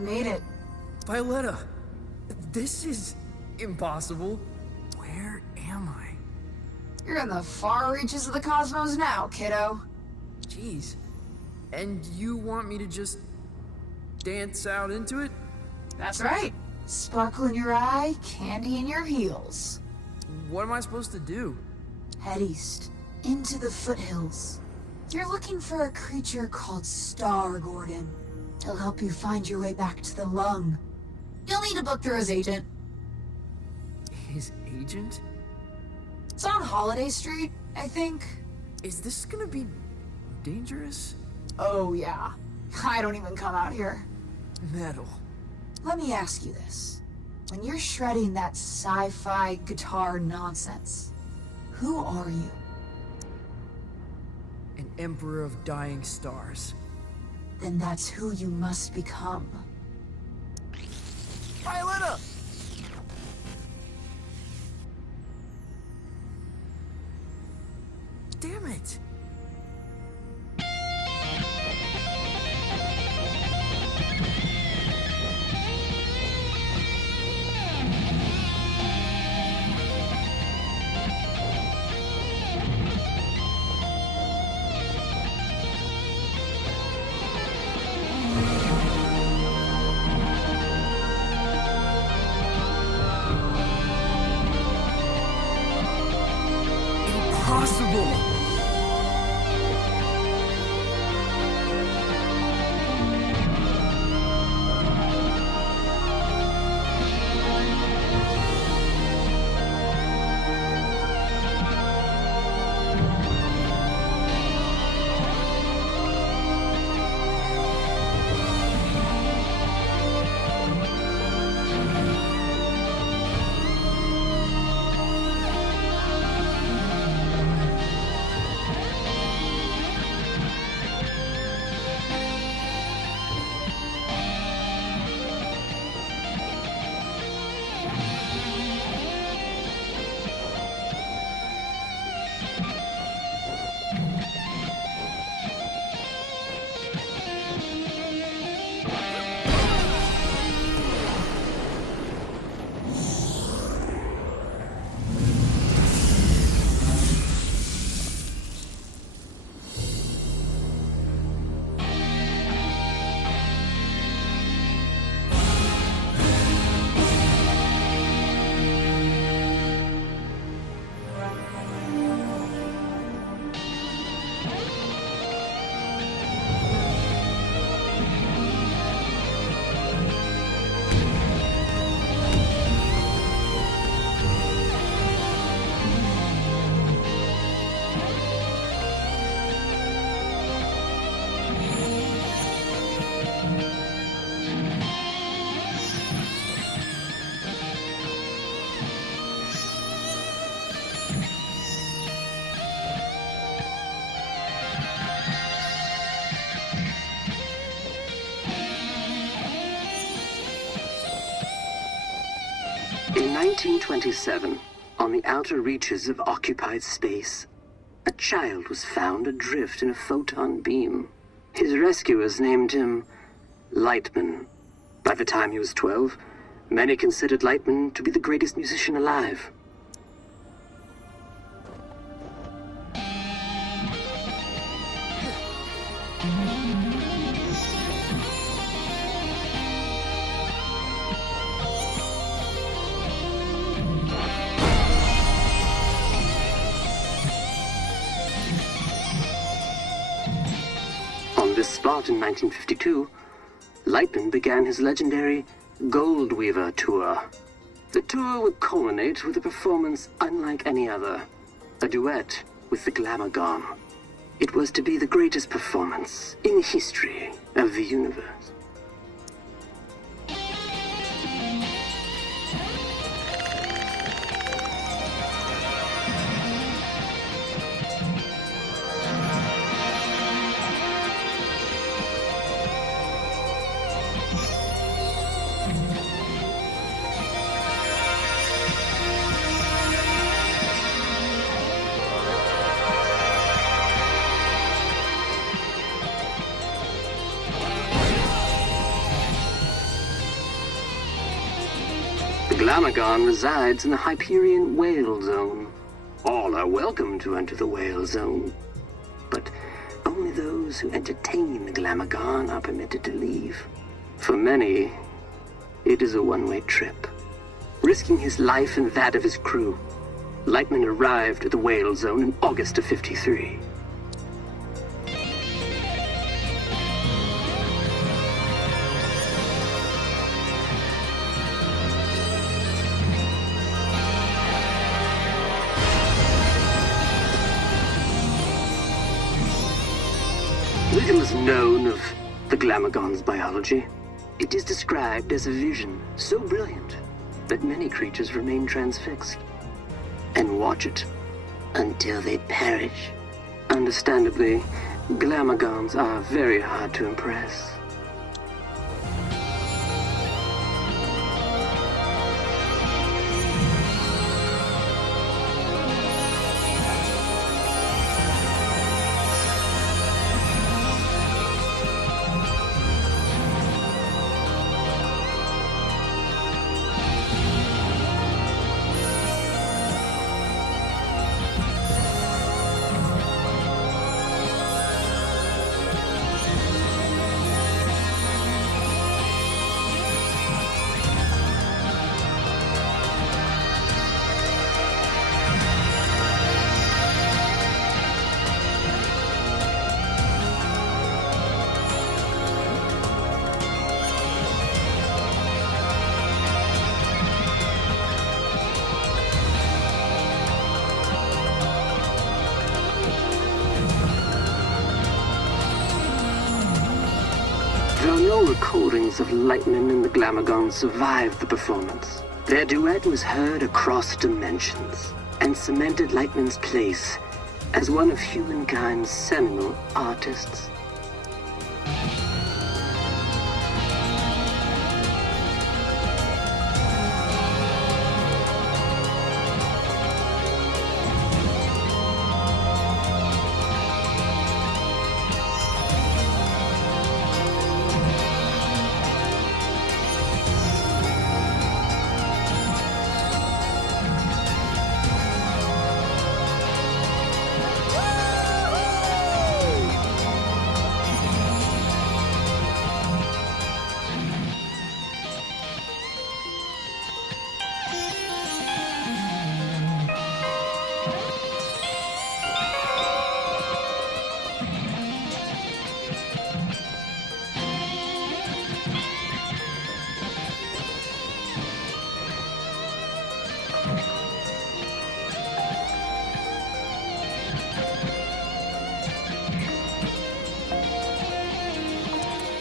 You made it. Violetta, this is impossible. Where am I? You're in the far reaches of the cosmos now, kiddo. Jeez. And you want me to just dance out into it? That's right. Sparkle in your eye, candy in your heels. What am I supposed to do? Head east, into the foothills. You're looking for a creature called Star Gordon. He'll help you find your way back to the lung. You'll need to book through his agent. His agent? It's on Holiday Street, I think. Is this gonna be dangerous? Oh yeah. I don't even come out here. Metal. Let me ask you this. When you're shredding that sci-fi guitar nonsense, who are you? An emperor of dying stars. Then that's who you must become. Violetta! Damn it! Impossible! In 1927, on the outer reaches of occupied space, a child was found adrift in a photon beam. His rescuers named him Lightman. By the time he was 12, many considered Lightman to be the greatest musician alive. On this spot in 1952, Lightman began his legendary Gold Weaver tour. The tour would culminate with a performance unlike any other, a duet with the Glamour Gone. It was to be the greatest performance in the history of the universe. The Glamagon resides in the Hyperion Whale Zone. All are welcome to enter the Whale Zone, but only those who entertain the Glamagon are permitted to leave. For many, it is a one-way trip. Risking his life and that of his crew, Lightman arrived at the Whale Zone in August of '53. Little is known of the Glamagon's biology. It is described as a vision so brilliant that many creatures remain transfixed and watch it until they perish. Understandably, Glamagons are very hard to impress. Though no recordings of Lightman and the Glamagon survived the performance, their duet was heard across dimensions and cemented Lightman's place as one of humankind's seminal artists.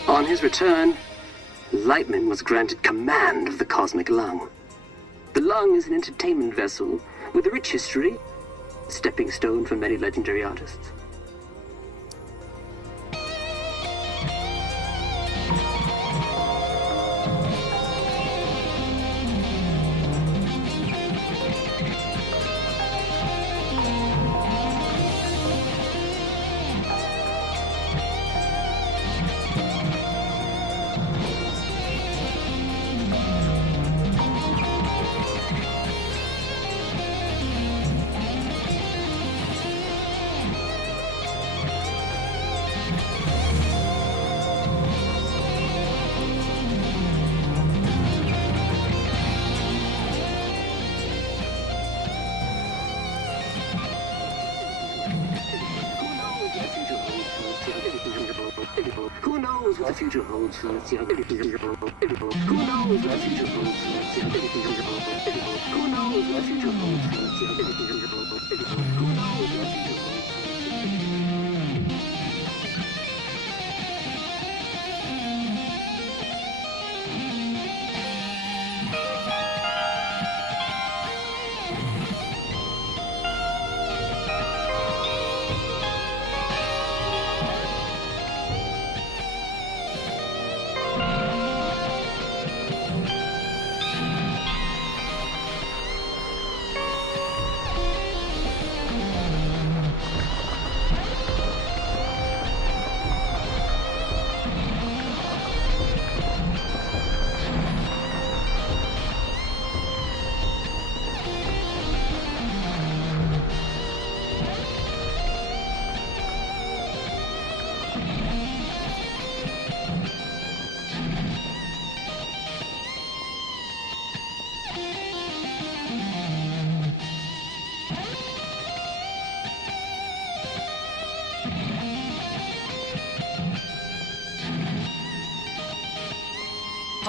On his return, Lightman was granted command of the Cosmic Lung. The Lung is an entertainment vessel with a rich history, a stepping stone for many legendary artists. Who knows what the future holds for the young people? Who knows what the future holds for the young people? Who knows what the future holds for the young people? Who knows what the future holds?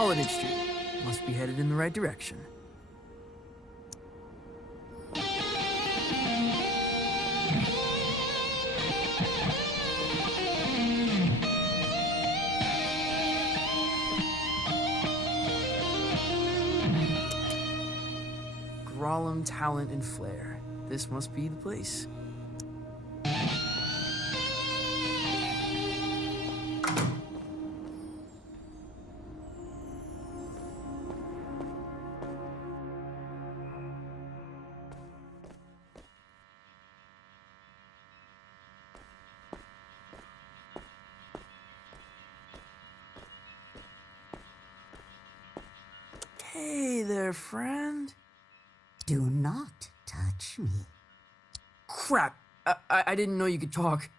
Holiday Street. Must be headed in the right direction. Grollum, talent, and flair. This must be the place. Hey there, friend. Do not touch me. Crap! I didn't know you could talk.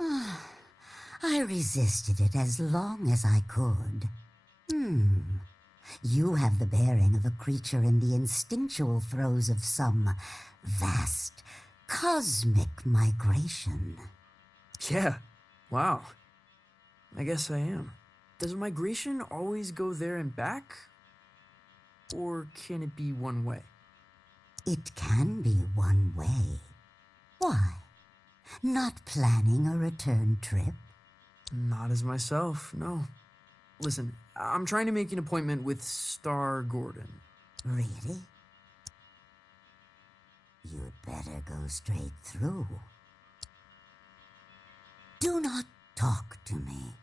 I resisted it as long as I could. You have the bearing of a creature in the instinctual throes of some vast, cosmic migration. Yeah. Wow. I guess I am. Does a migration always go there and back? Or can it be one way? It can be one way. Why? Not planning a return trip? Not as myself, no. Listen, I'm trying to make an appointment with Star Gordon. Really? You'd better go straight through. Do not talk to me.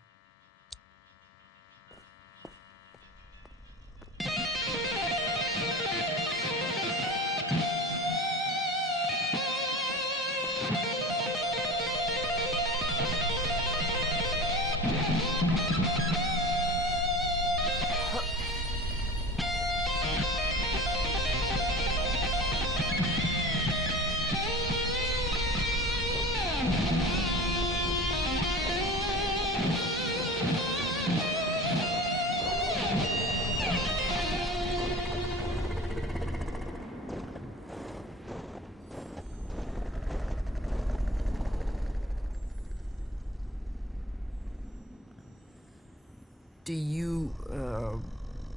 Do you,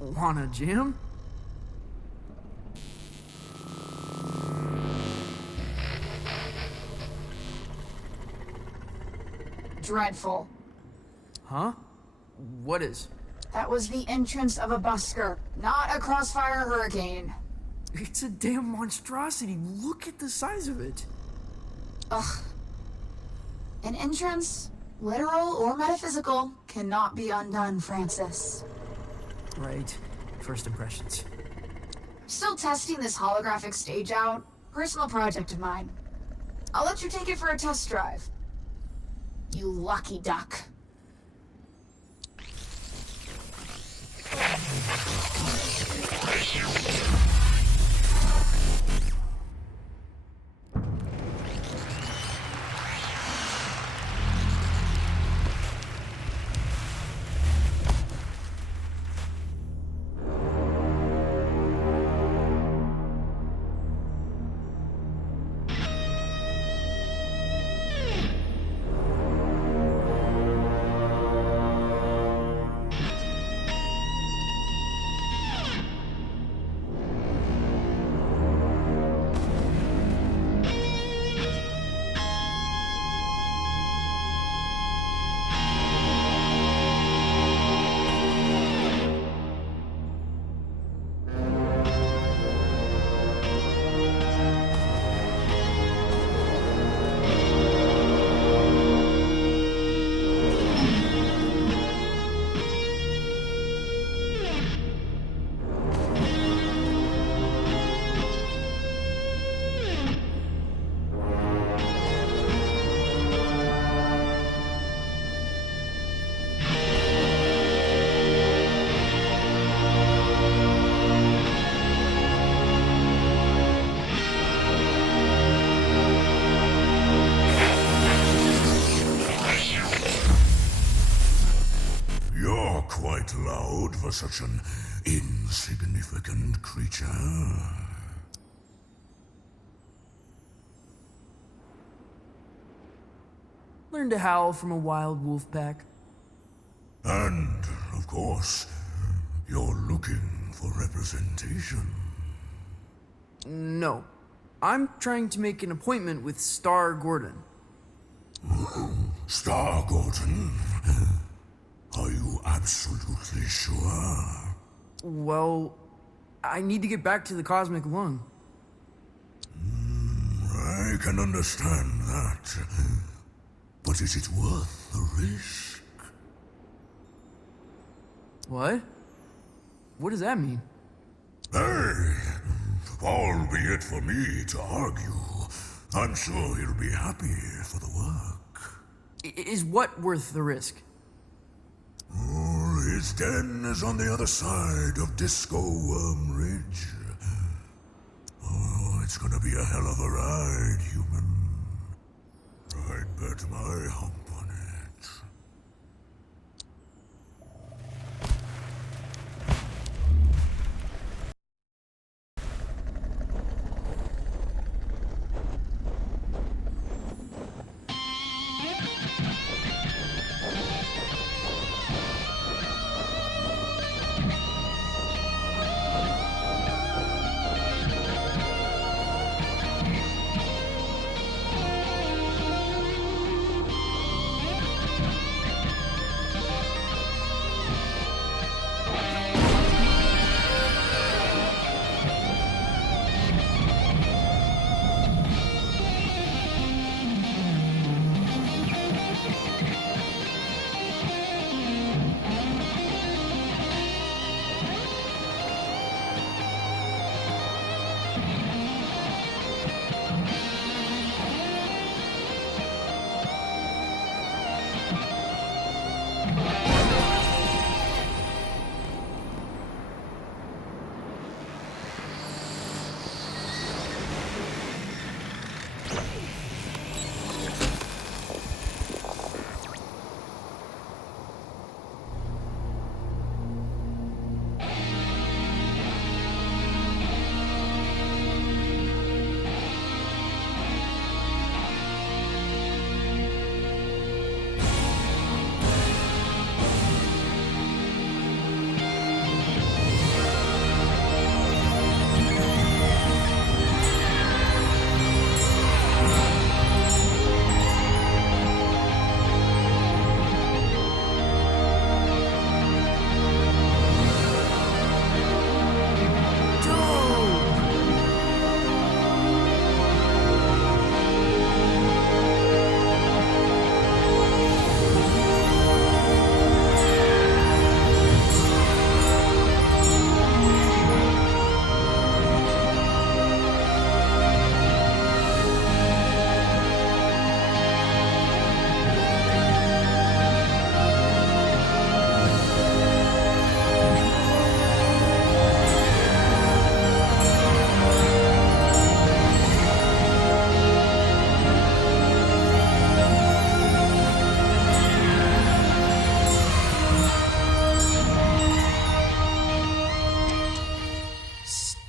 wanna jam? Dreadful. Huh? What is? That was the entrance of a busker, not a crossfire hurricane. It's a damn monstrosity. Look at the size of it. Ugh. An entrance, literal or metaphysical, cannot be undone, Francis. Right. First impressions. Still testing this holographic stage out. Personal project of mine. I'll let you take it for a test drive. You lucky duck. Quite loud for such an insignificant creature. Learn to howl from a wild wolf pack. And, of course, looking for representation? No. I'm trying to make an appointment with Star Gordon. Star Gordon? Are you absolutely sure? Well, I need to get back to the cosmic lung. I can understand that. But is it worth the risk? What? What does that mean? Hey, albeit for me to argue, I'm sure he'll be happy for the work. Is what worth the risk? Oh, his den is on the other side of Disco Worm Ridge. Oh, it's gonna be a hell of a ride, human. I'd bet my hump on it.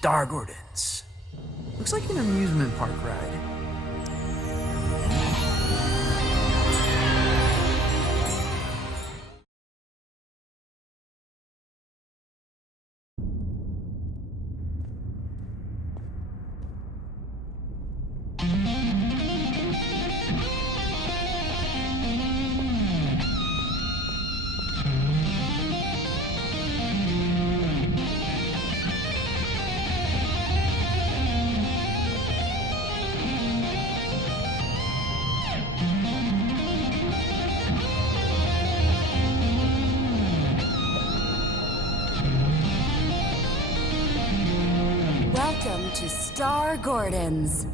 Star Gordons. Looks like an amusement park ride. Welcome to Star Gordons.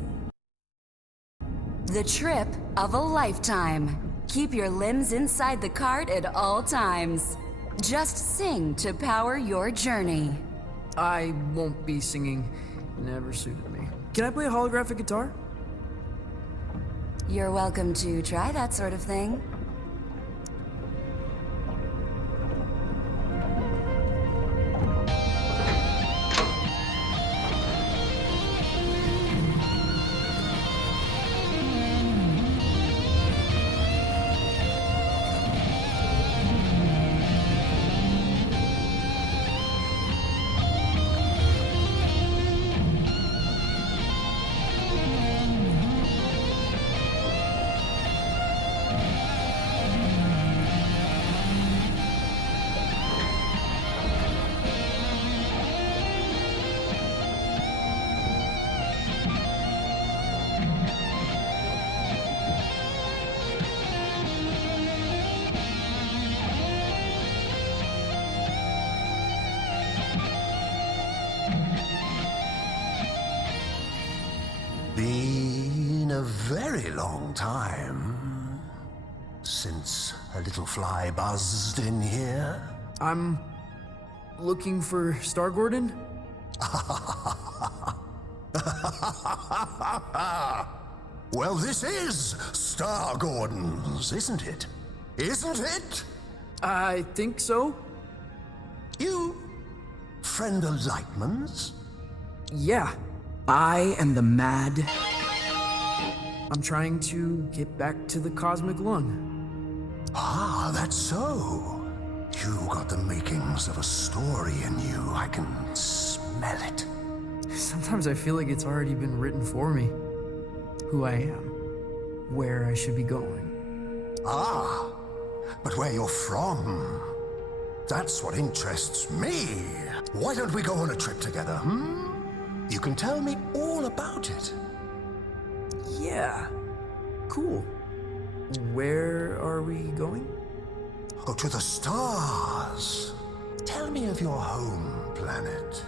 The trip of a lifetime. Keep your limbs inside the cart at all times. Just sing to power your journey. I won't be singing. Never suited me. Can I play a holographic guitar? You're welcome to try that sort of thing. Been a very long time since a little fly buzzed in here. I'm looking for Star Gordon. Well, this is Star Gordon's, isn't it? Isn't it? I think so. You friend of Lightman's? Yeah. I am the mad. I'm trying to get back to the cosmic lung. Ah, that's so. You got the makings of a story in you. I can smell it. Sometimes I feel like it's already been written for me. Who I am. Where I should be going. Ah, but where you're from. That's what interests me. Why don't we go on a trip together, hmm? You can tell me all about it. Yeah. Cool. Where are we going? Oh, to the stars. Tell me of your home planet.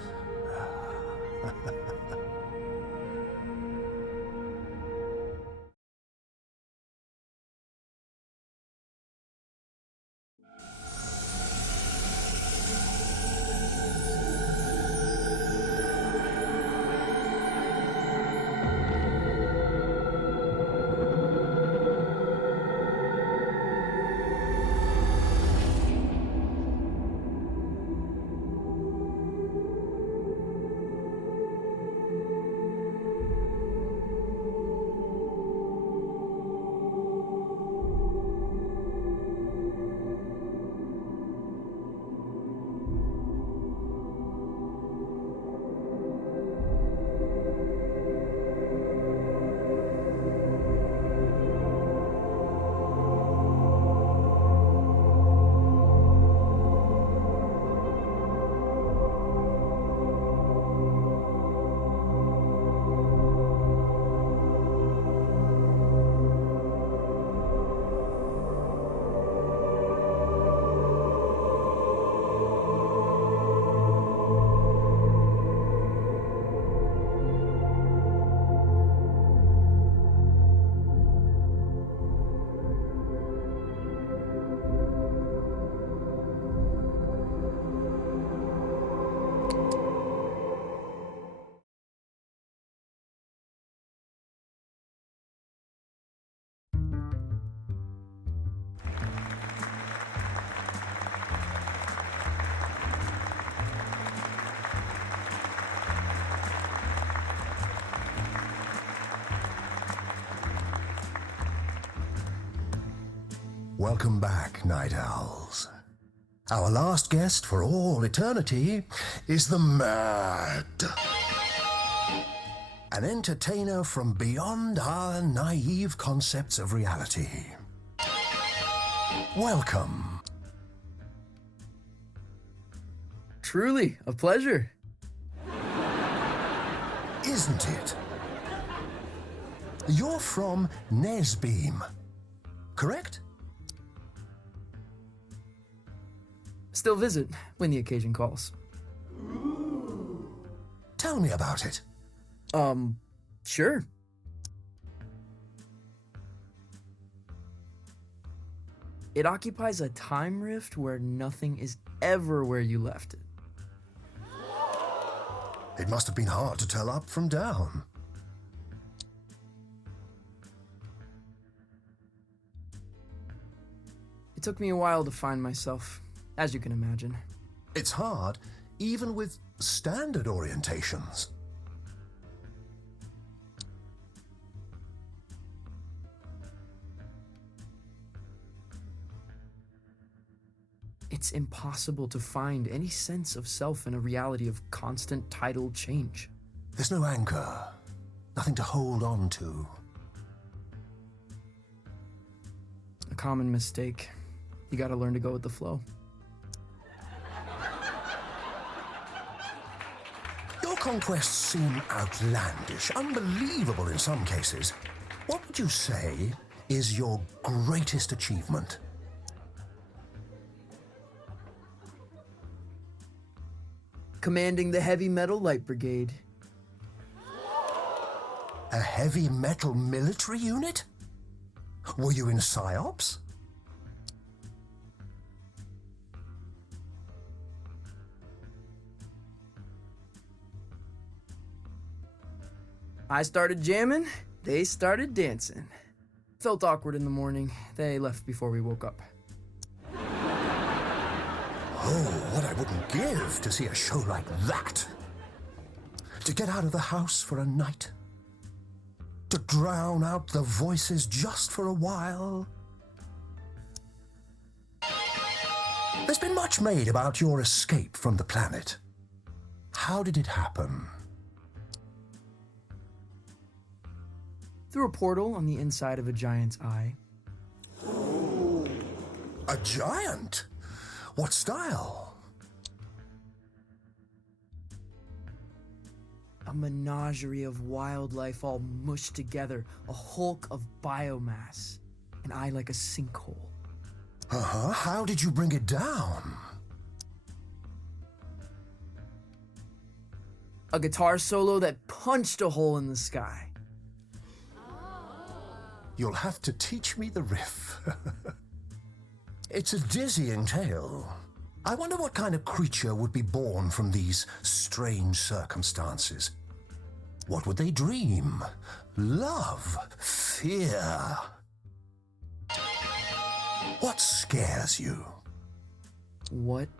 Welcome back, Night Owls. Our last guest for all eternity is the Mad. An entertainer from beyond our naive concepts of reality. Welcome. Truly, a pleasure. Isn't it? You're from Nesbeam, correct? Still visit when the occasion calls. Tell me about it. Sure. It occupies a time rift where nothing is ever where you left it. It must have been hard to tell up from down. It took me a while to find myself, as you can imagine. It's hard, even with standard orientations. It's impossible to find any sense of self in a reality of constant tidal change. There's no anchor, nothing to hold on to. A common mistake. You gotta learn to go with the flow. Your conquests seem outlandish, unbelievable in some cases. What would you say is your greatest achievement? Commanding the Heavy Metal Light Brigade. A heavy metal military unit? Were you in PsyOps? I started jamming, they started dancing. Felt awkward in the morning. They left before we woke up. Oh, what I wouldn't give to see a show like that. To get out of the house for a night. To drown out the voices just for a while. There's been much made about your escape from the planet. How did it happen? Through a portal on the inside of a giant's eye. A giant? What style? A menagerie of wildlife all mushed together, a hulk of biomass, an eye like a sinkhole. Uh-huh. How did you bring it down? A guitar solo that punched a hole in the sky. You'll have to teach me the riff. It's a dizzying tale. I wonder what kind of creature would be born from these strange circumstances. What would they dream? Love? Fear? What scares you? What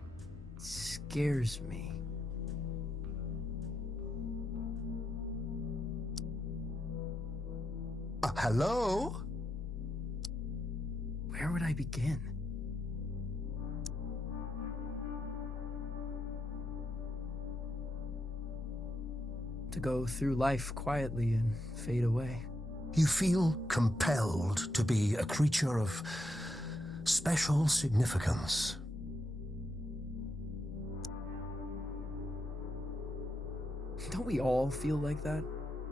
scares me? Hello? Where would I begin? To go through life quietly and fade away. You feel compelled to be a creature of special significance. Don't we all feel like that?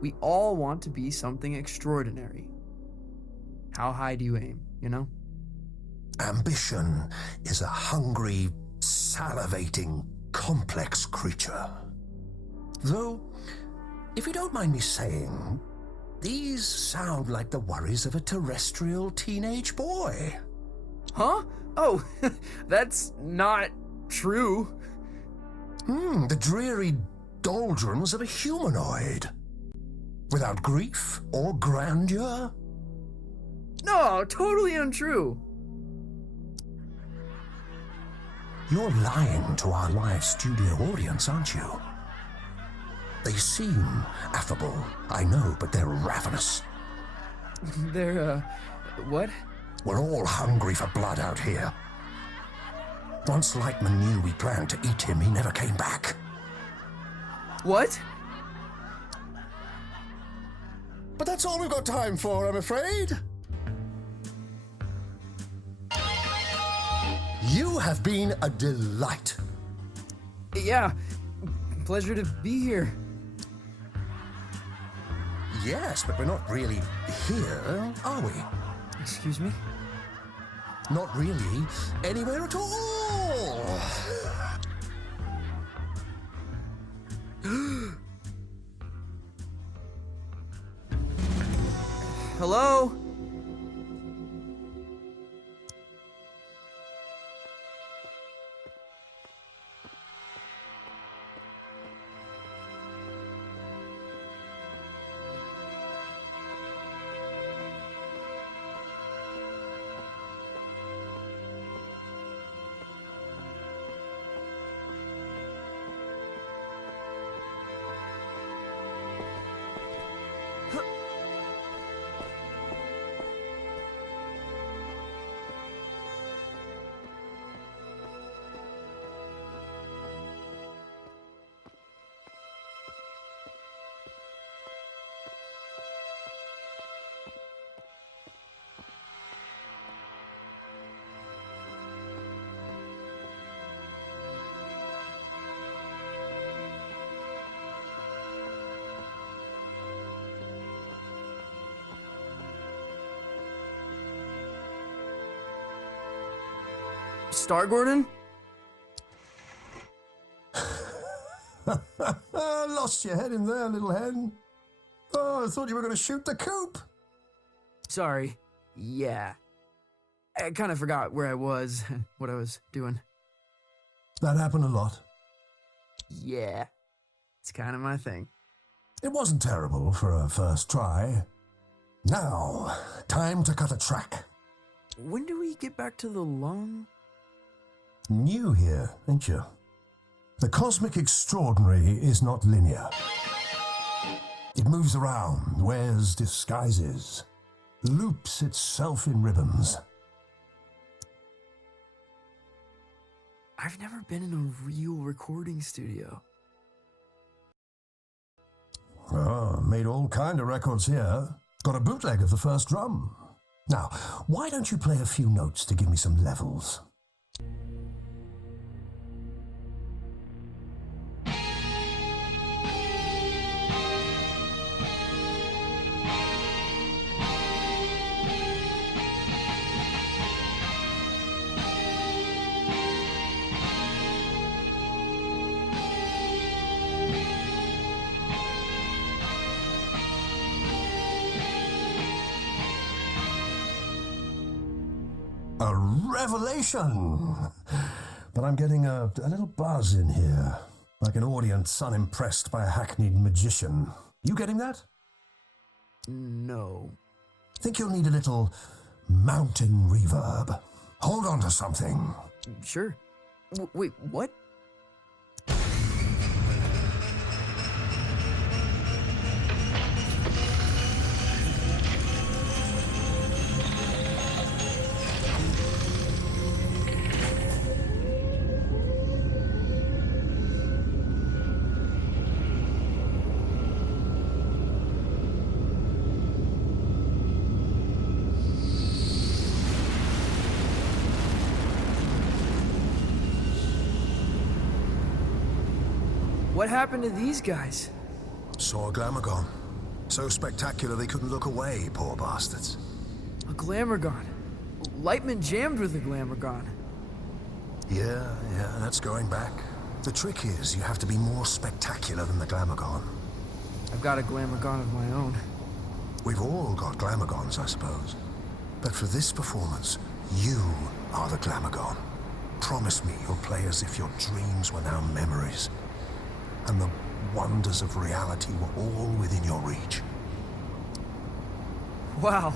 We all want to be something extraordinary. How high do you aim, you know? Ambition is a hungry, salivating, complex creature. Though, if you don't mind me saying, these sound like the worries of a terrestrial teenage boy. Huh? Oh, that's not true. The dreary doldrums of a humanoid. Without grief or grandeur. No, totally untrue. You're lying to our live studio audience, aren't you? They seem affable, I know, but they're ravenous. They're, what? We're all hungry for blood out here. Once Lightman knew we planned to eat him, he never came back. What? But that's all we've got time for, I'm afraid. You have been a delight. Yeah, pleasure to be here. Yes, but we're not really here, are we? Excuse me? Not really anywhere at all. Hello? Star Gordon? Lost your head in there, little hen. Oh, I thought you were going to shoot the coop. Sorry. Yeah. I kind of forgot where I was, what I was doing. That happened a lot. Yeah. It's kind of my thing. It wasn't terrible for a first try. Now, time to cut a track. When do we get back to the lung? New here, ain't you? The cosmic extraordinary is not linear. It moves around, wears disguises, loops itself in ribbons. I've never been in a real recording studio. Oh, made all kind of records here. Got a bootleg of the first drum. Now, why don't you play a few notes to give me some levels? A revelation! But I'm getting a little buzz in here, like an audience unimpressed by a hackneyed magician. You getting that? No. Think you'll need a little mountain reverb. Hold on to something. Sure. Wait, what? What happened to these guys? Saw a Glamorgon. So spectacular they couldn't look away, poor bastards. A Glamorgon. Lightman jammed with a Glamorgon. Yeah, that's going back. The trick is you have to be more spectacular than the Glamorgon. I've got a Glamorgon of my own. We've all got Glamorgons, I suppose. But for this performance, you are the Glamorgon. Promise me you'll play as if your dreams were now memories, and the wonders of reality were all within your reach. Wow.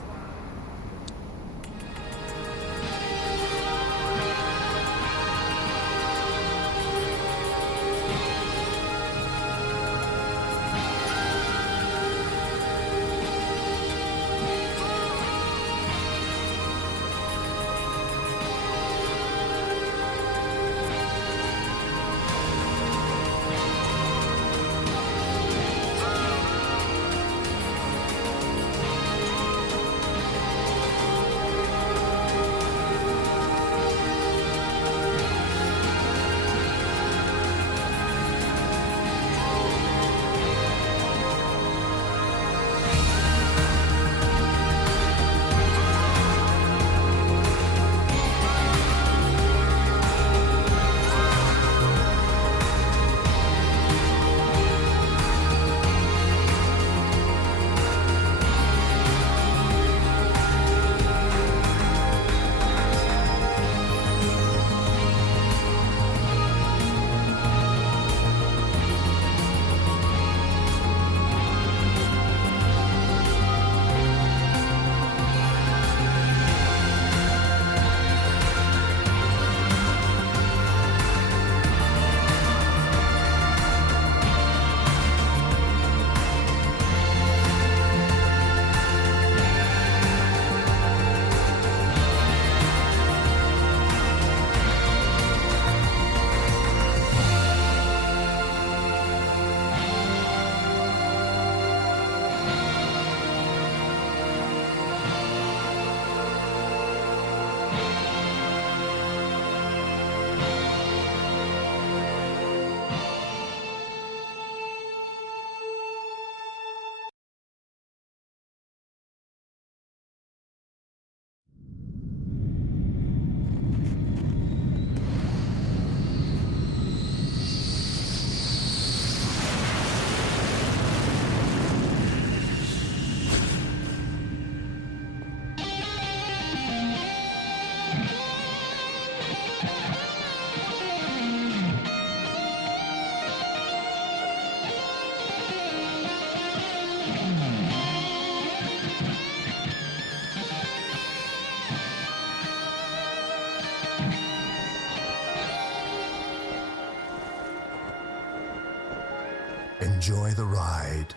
enjoy the ride.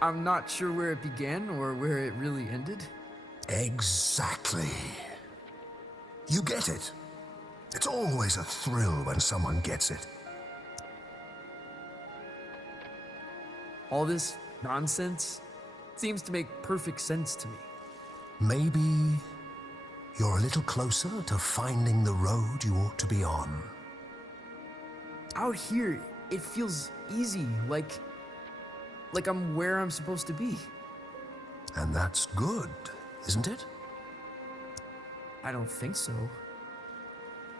I'm not sure where it began or where it really ended. Exactly. You get it. It's always a thrill when someone gets it. All this nonsense seems to make perfect sense to me. Maybe you're a little closer to finding the road you ought to be on. Out here, it feels easy, like I'm where I'm supposed to be. And that's good, isn't it? I don't think so.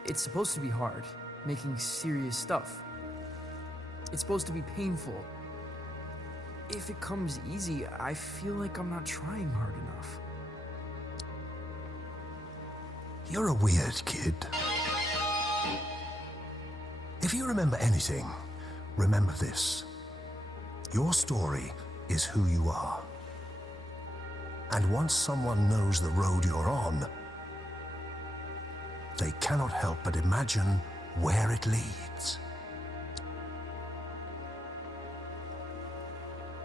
It's supposed to be hard, making serious stuff. It's supposed to be painful. If it comes easy, I feel like I'm not trying hard enough. You're a weird kid. If you remember anything, remember this. Your story is who you are. And once someone knows the road you're on, they cannot help but imagine where it leads.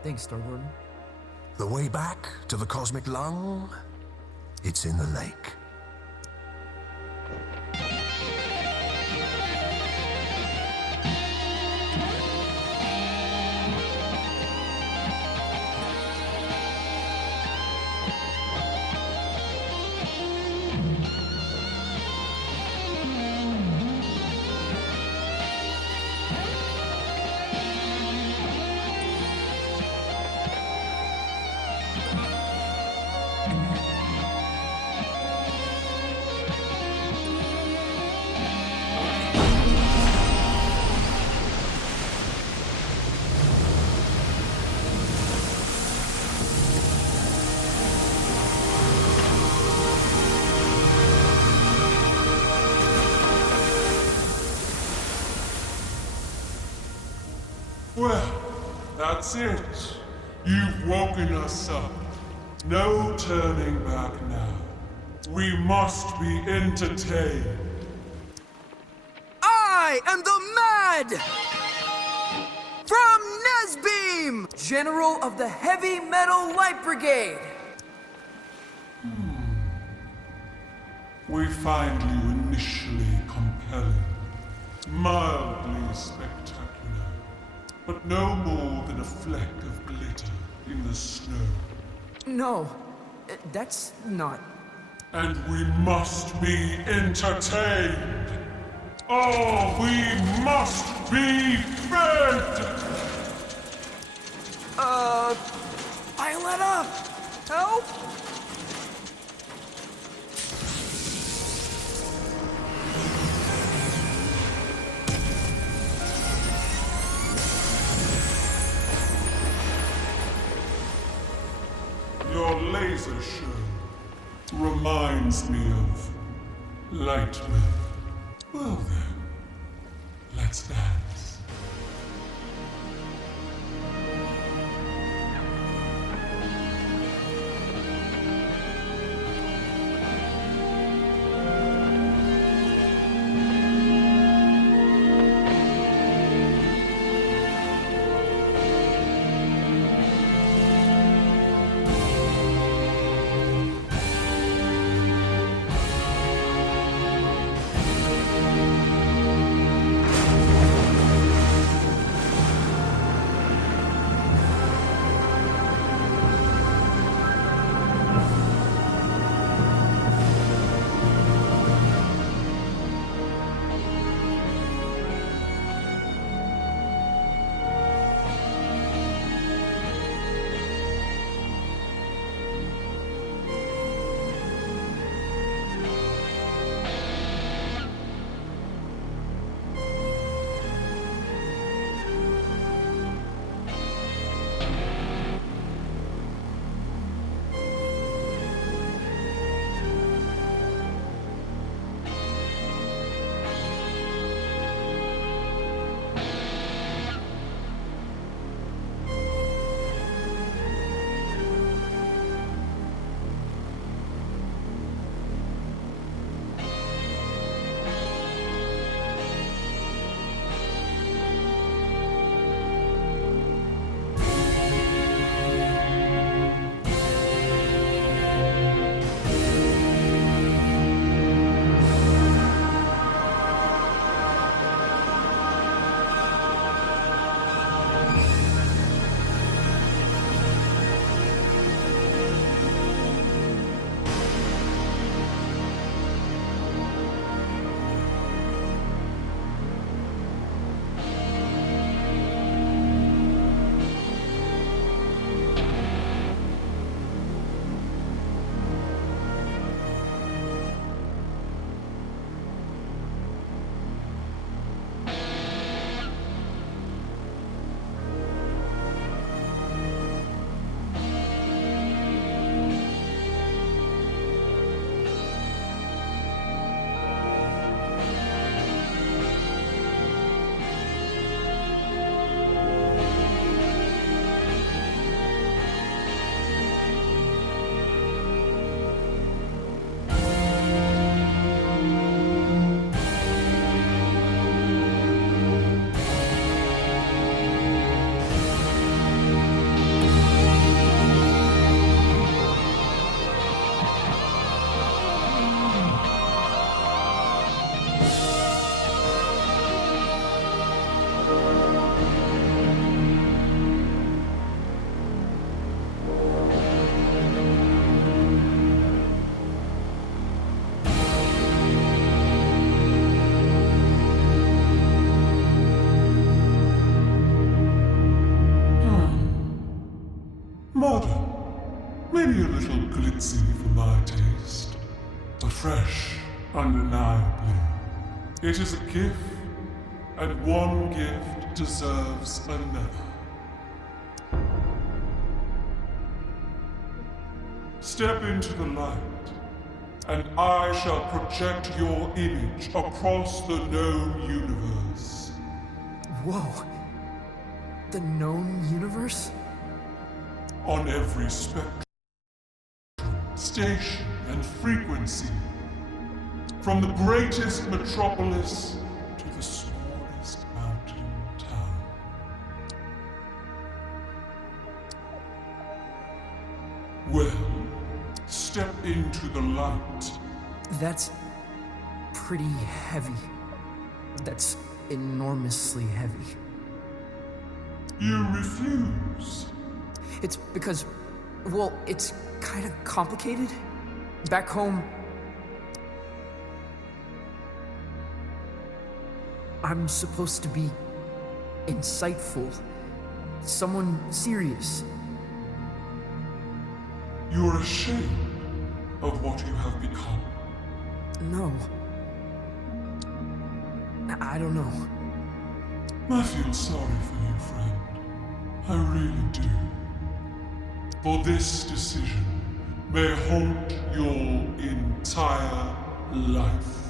Thanks, Star-Gordon. The way back to the cosmic lung, it's in the lake. Well, that's it. You've woken us up. No turning back now. We must be entertained. I am the Mad! From Nesbeam! General of the Heavy Metal Light Brigade! We find you initially compelling, mildly spectacular, but no more than a fleck of glitter in the snow. No, that's not... And we must be entertained. Oh, we must be fed! Violetta! Help! Your laser show reminds me of Lightman. Well then, let's dance. Modern, maybe a little glitzy for my taste, but fresh, undeniably. It is a gift, and one gift deserves another. Step into the light, and I shall project your image across the known universe. Whoa. The known universe? On every spectrum, station, and frequency. From the greatest metropolis to the smallest mountain town. Well, step into the light. That's pretty heavy. That's enormously heavy. You refuse. It's because, well, it's kind of complicated. Back home, I'm supposed to be insightful. Someone serious. You're ashamed of what you have become. No. I don't know. I feel sorry for you, friend. I really do. For this decision may haunt your entire life.